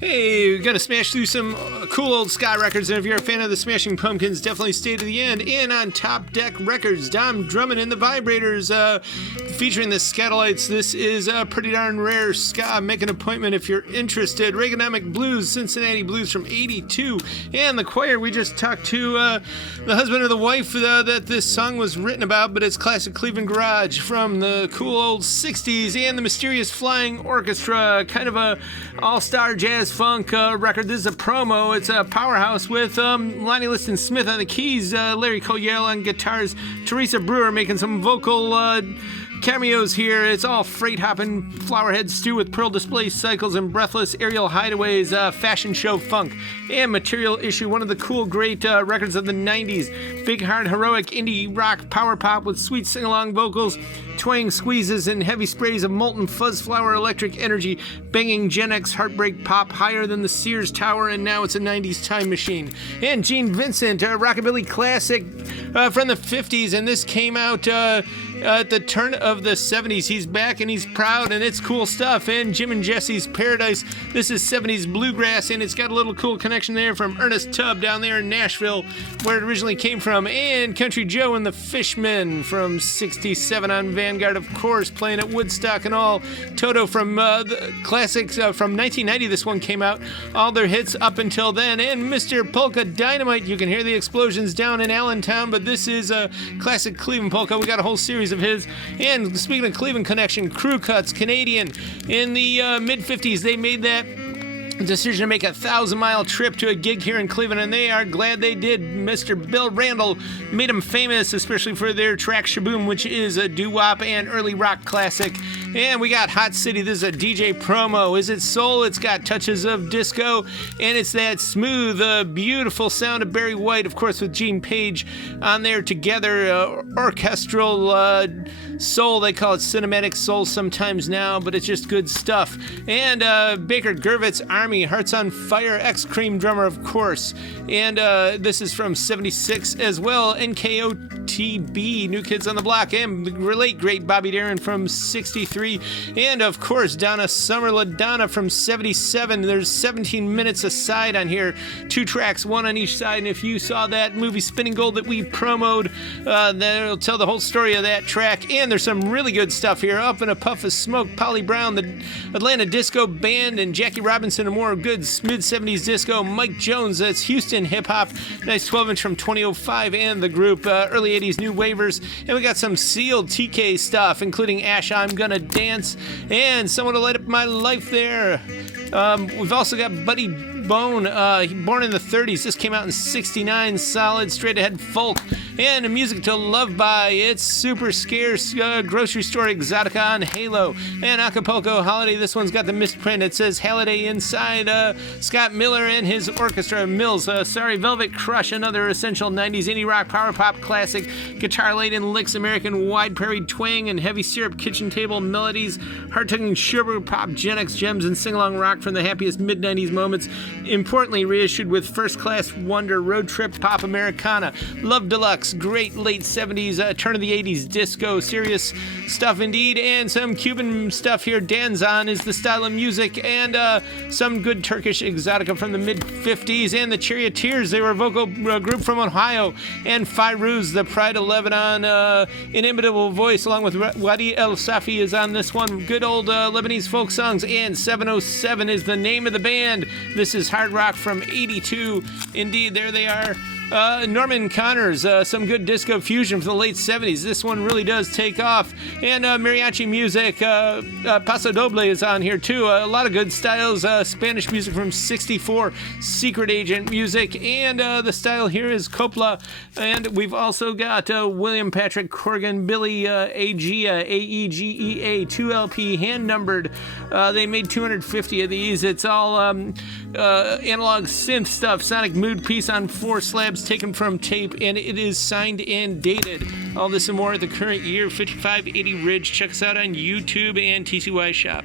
Hey, we're gonna smash through some cool old ska records, and if you're a fan of the Smashing Pumpkins, definitely stay to the end. And on Top Deck Records, Dom Drummond and the Vibrators, featuring the Scatolites. This is pretty darn rare ska. Make an appointment if you're interested. Reaganomic Blues, Cincinnati Blues from '82, and the choir. We just talked to the husband or the wife that this song was written about, but it's classic Cleveland Garage from the cool old '60s, and the Mysterious Flying Orchestra, kind of a all-star jazz funk record. This is a promo. It's a powerhouse with Lonnie Liston Smith on the keys, Larry Coryell on guitars, Teresa Brewer making some vocal cameos here. It's all freight hopping flowerhead stew with pearl display cycles and breathless aerial hideaways, fashion show funk, and Material Issue, one of the cool great records of the 90s. Big hard heroic indie rock power pop with sweet sing-along vocals, twang squeezes, and heavy sprays of molten fuzz flower electric energy, banging Gen X heartbreak pop higher than the Sears Tower, and now it's a 90s time machine. And Gene Vincent, a rockabilly classic from the 50s, and this came out at the turn of the 70s. He's back and he's proud, and it's cool stuff. And Jim and Jesse's Paradise, this is 70s bluegrass, and it's got a little cool connection there from Ernest Tubb down there in Nashville, where it originally came from. And Country Joe and the Fishmen from 67 on Vanguard, of course, playing at Woodstock and all. Toto from the classics from 1990, this one came out. All their hits up until then. And Mr. Polka Dynamite, you can hear the explosions down in Allentown, but this is a classic Cleveland polka. We got a whole series of his. And speaking of Cleveland connection, Crew Cuts, Canadian. In the mid-50s, they made that decision to make a 1,000-mile trip to a gig here in Cleveland, and they are glad they did. Mr. Bill Randall made them famous, especially for their track Shaboom, which is a doo-wop and early rock classic. And we got Hot City. This is a DJ promo. Is it soul? It's got touches of disco, and it's that smooth, beautiful sound of Barry White, of course, with Gene Page on there together. Orchestral soul. They call it cinematic soul sometimes now, but it's just good stuff. And Baker Gurvitz Army, Hearts on Fire, ex-Cream drummer, of course. And this is from 76 as well. NKOTB, New Kids on the Block, and the late great Bobby Darin from 63. And of course, Donna Summer LaDonna from 77. There's 17 minutes aside on here. 2 tracks, 1 on each side. And if you saw that movie Spinning Gold that we promoted, that'll tell the whole story of that track. And there's some really good stuff here. Up in a Puff of Smoke, Polly Brown, the Atlanta Disco Band, and Jackie Robinson, and more good mid-70s disco. Mike Jones, that's Houston hip-hop. Nice 12-inch from 2005, and the group early 80s New Wavers. And we got some Sealed TK stuff, including Ash, I'm Gonna Dance, and Someone to Light Up My Life there. We've also got Buddy Bone, born in the 30s. This came out in 69, solid, straight-ahead folk. And music to love by, it's super scarce, grocery store exotica on Halo. And Acapulco Holiday, this one's got the misprint. It says Halliday inside. Scott Miller and his orchestra. Mills, Velvet Crush, another essential 90s indie rock power pop classic. Guitar-laden licks, American wide prairie twang, and heavy syrup kitchen table melodies. Heart-tugging sugar pop, Gen X gems, and sing-along rock from the happiest mid-90s moments. Importantly reissued with first-class wonder road trip pop Americana. Love Deluxe, great late 70s, turn of the 80s disco, serious stuff indeed, and some Cuban stuff here. Danzan is the style of music, and some good Turkish exotica from the mid-50s, and the Charioteers, they were a vocal group from Ohio, and Fairuz, the Pride of Lebanon, inimitable voice, along with Wadi El Safi is on this one. Good old Lebanese folk songs, and 707 is the name of the band. This is hard rock from 82. Indeed, there they are. Norman Connors, some good disco fusion from the late 70s. This one really does take off. And mariachi music, Paso Doble is on here too. A lot of good styles. Spanish music from 64, Secret Agent music, and the style here is Copla. And we've also got William Patrick Corgan, Billy Aegea, Aegea, 2LP, hand numbered. They made 250 of these. It's all analog synth stuff. Sonic Mood piece on 4 slabs taken from tape, and it is signed and dated. All this and more at the current year 5580 Ridge. Check us out on YouTube and TCY Shop.